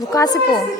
నువ్వు కాసిపో e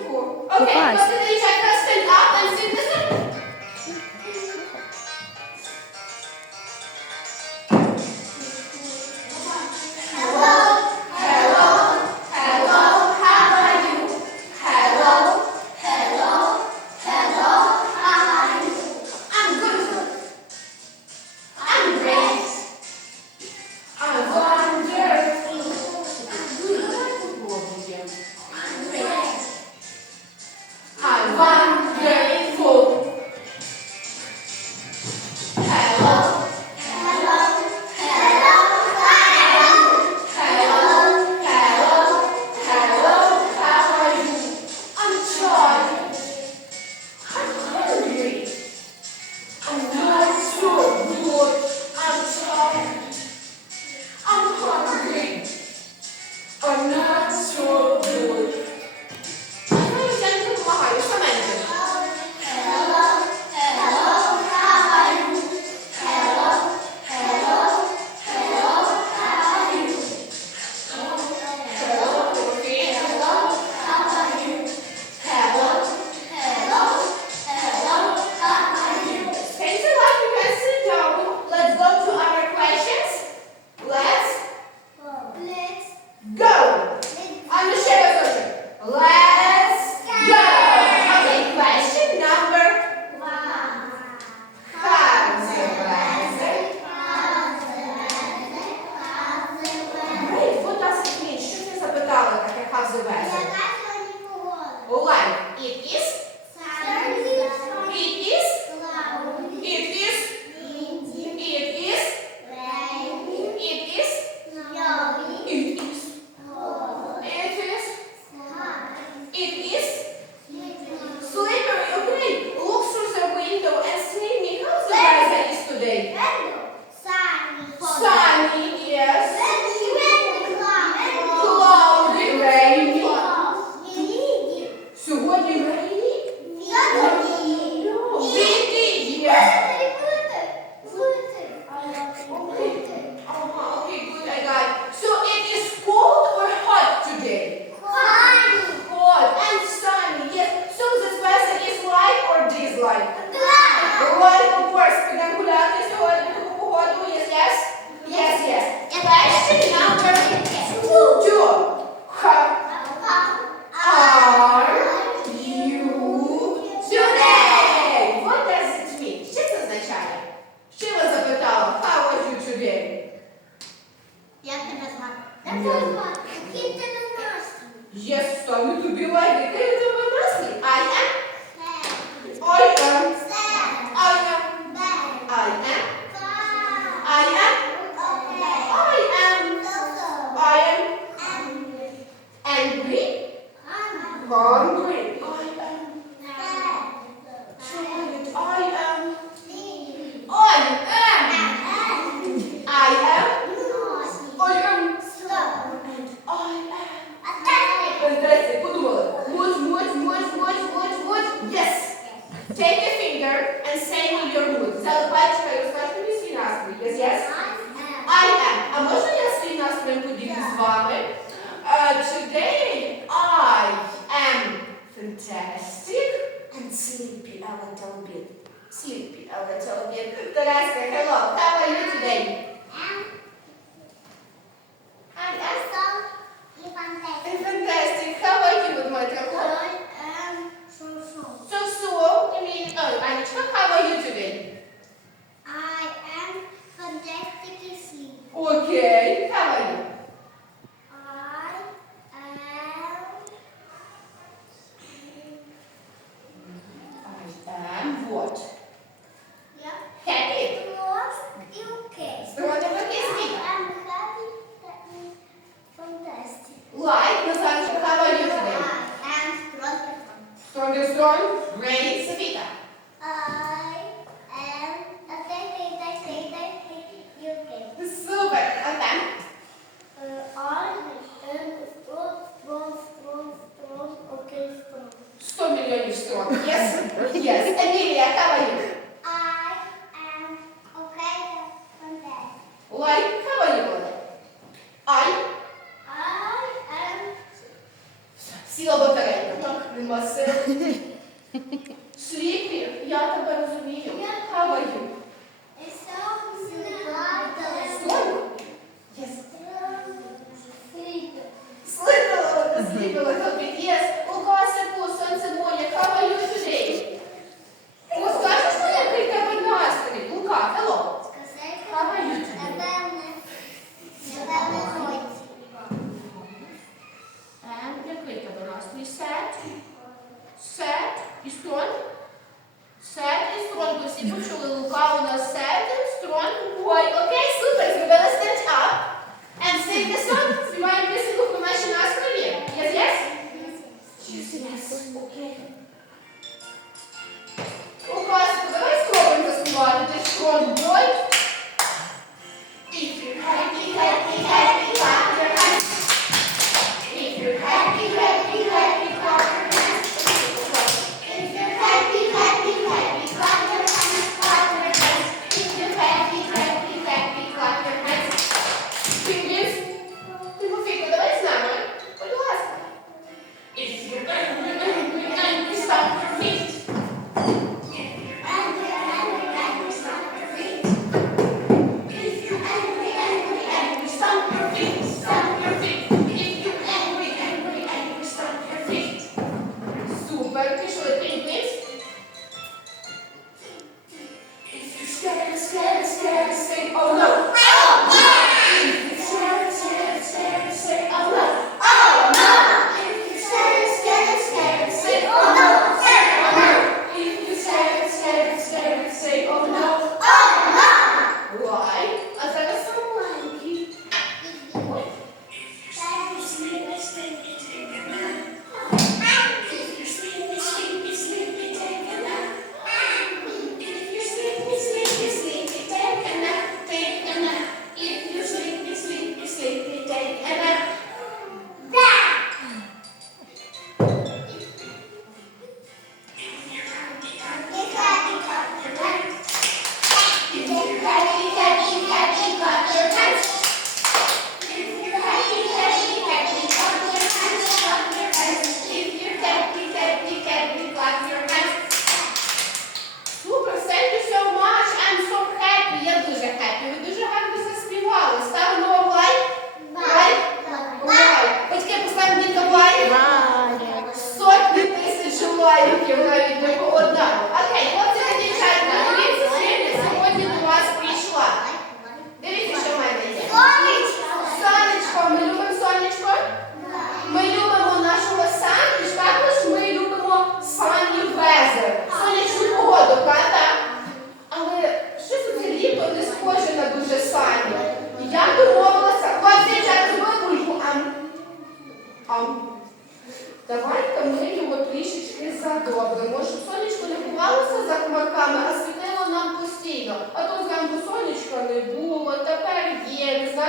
Take a finger and say with your mood. So what's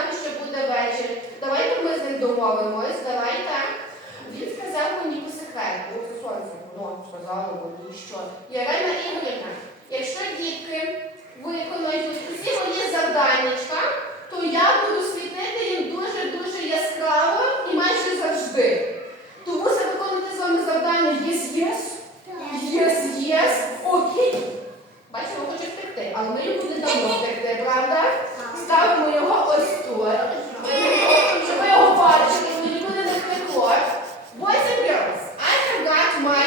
сказати, що буде вечір. Давайте ми з ним домовимось, давайте. Він сказав мені по секрету, сонце, ну, сказала мені, що Ярина Ігорівна, якщо дітки виконують усі мої завданнячка, то я буду світити їм дуже-дуже яскраво і майже завжди. Тому за виконувати з вами завдання єс-єс, єс-єс, окей. Бачимо, хоче втекти, але ми йому не дамо втекти, правда? ставимо його ось тут. Щоб ви його бачили, тоді буде не прикор. Boys and girls, I forgot my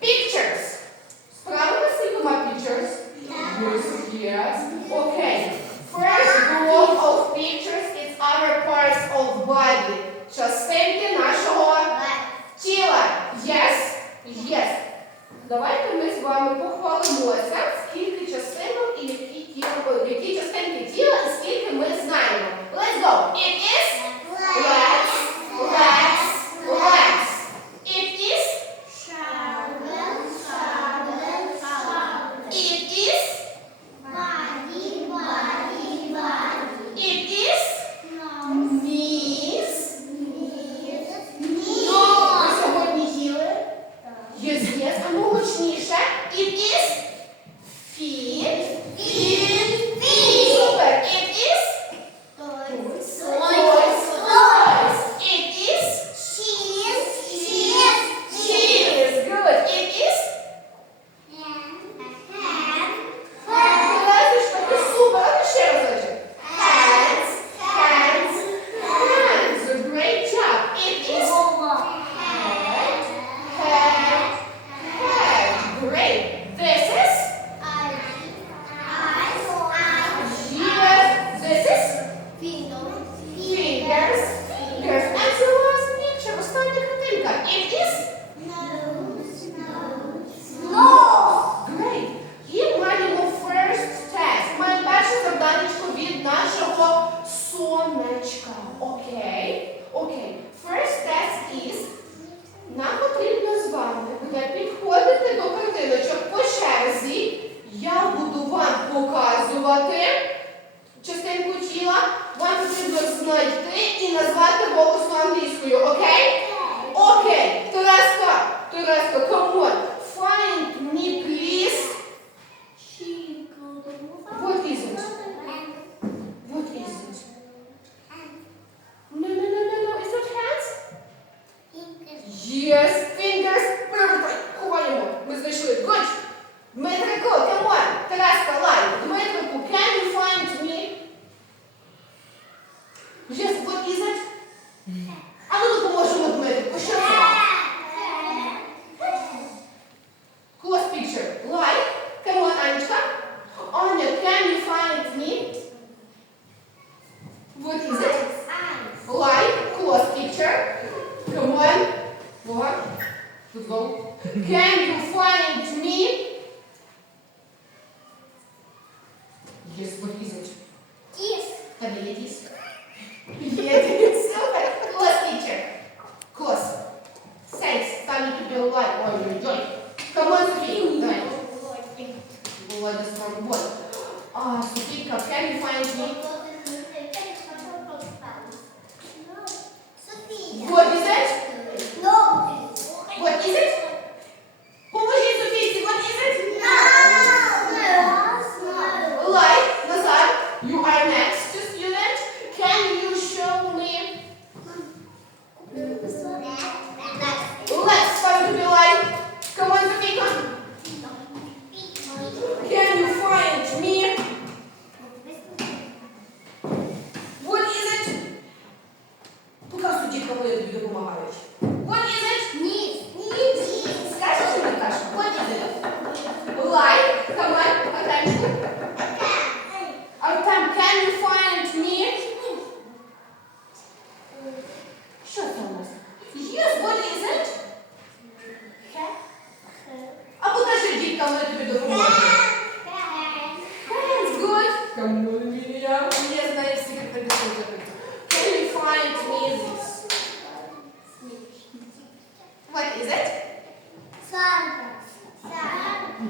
pictures. Справили з силкома pictures? Yes, нашого тіла. Yes? Давайте ми з вами похвалимося, скільки частинок і які, які частинки тіла, скільки ми знаємо. Let's go! It is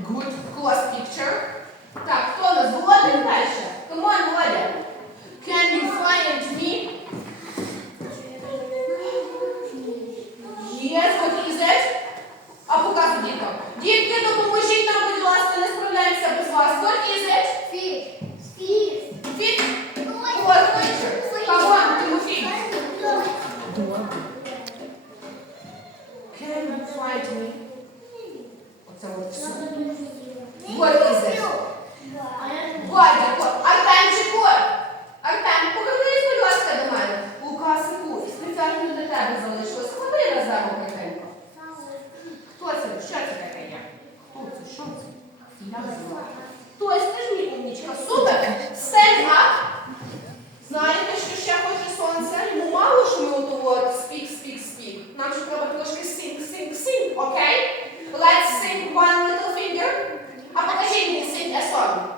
Good. Клас picture. Так, хто нас згоден далі? То есть ти ж мій умнічка. Супер! Все так. Знаєте, що ще хоче сонце? Ну мало що ми от спік, спік, спік. Нам ще треба трошки синг, синг, синг, окей? Let's sing one little finger. А покажіть мені sing я song.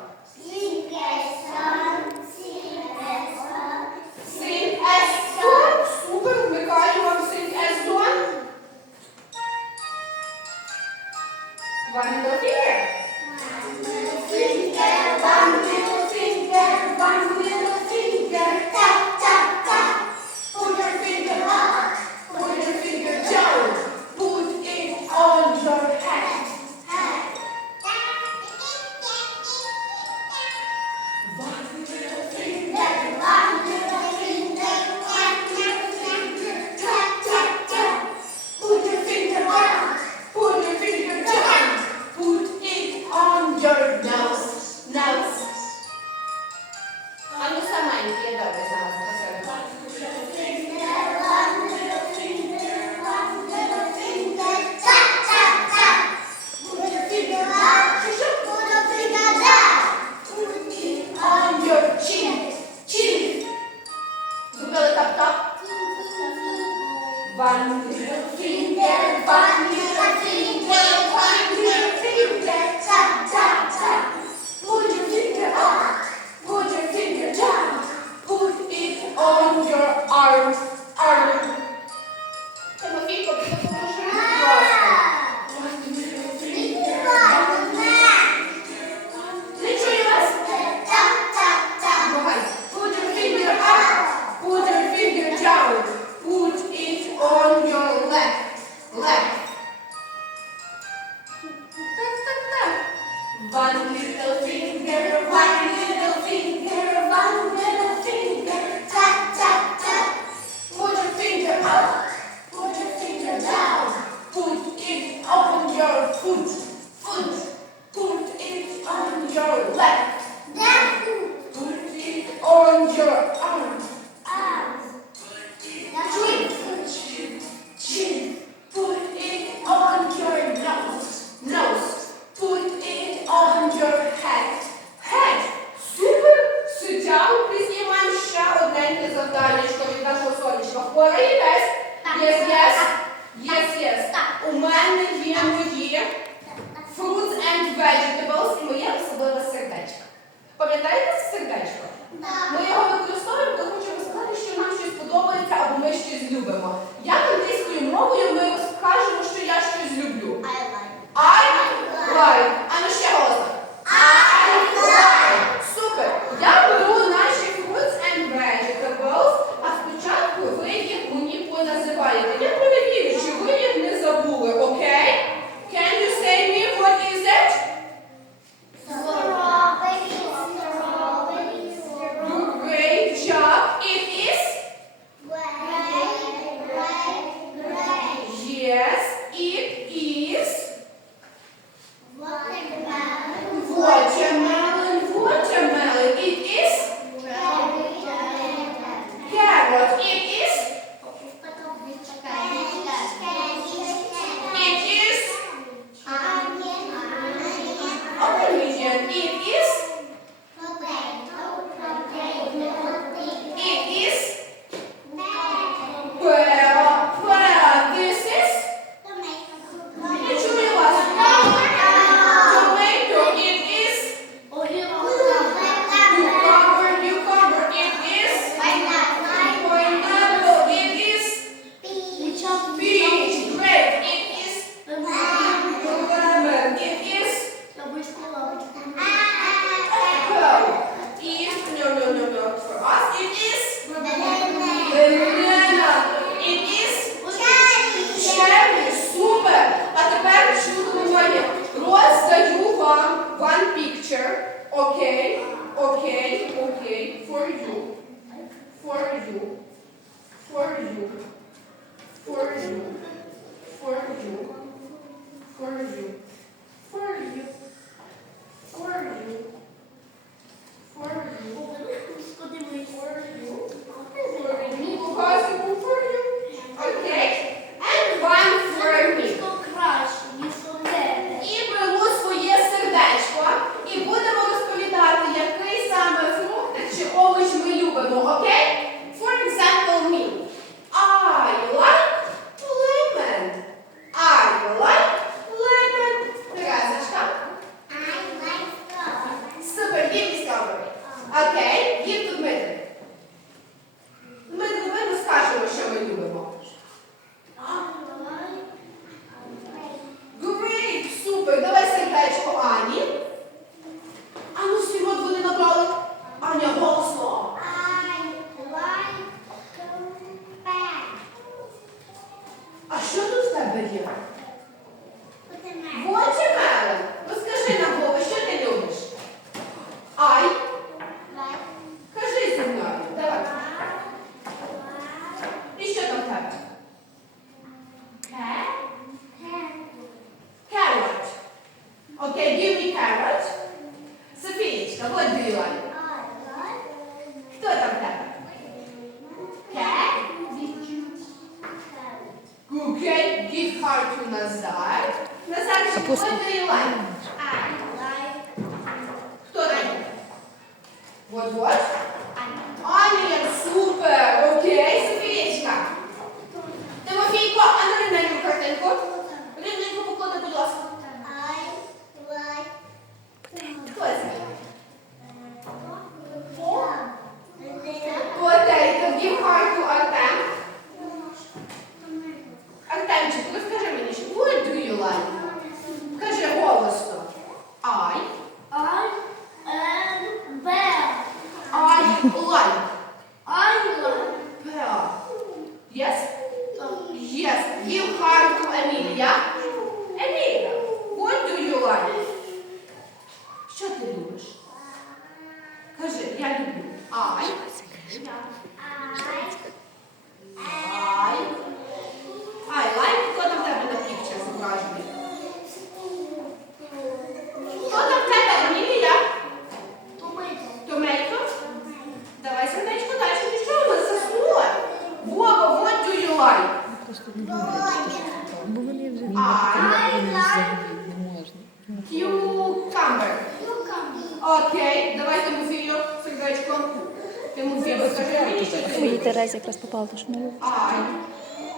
І Терезі якраз попала, то що не любить.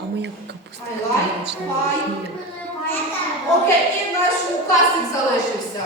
А моя капуста Окей, і наш указик залишився.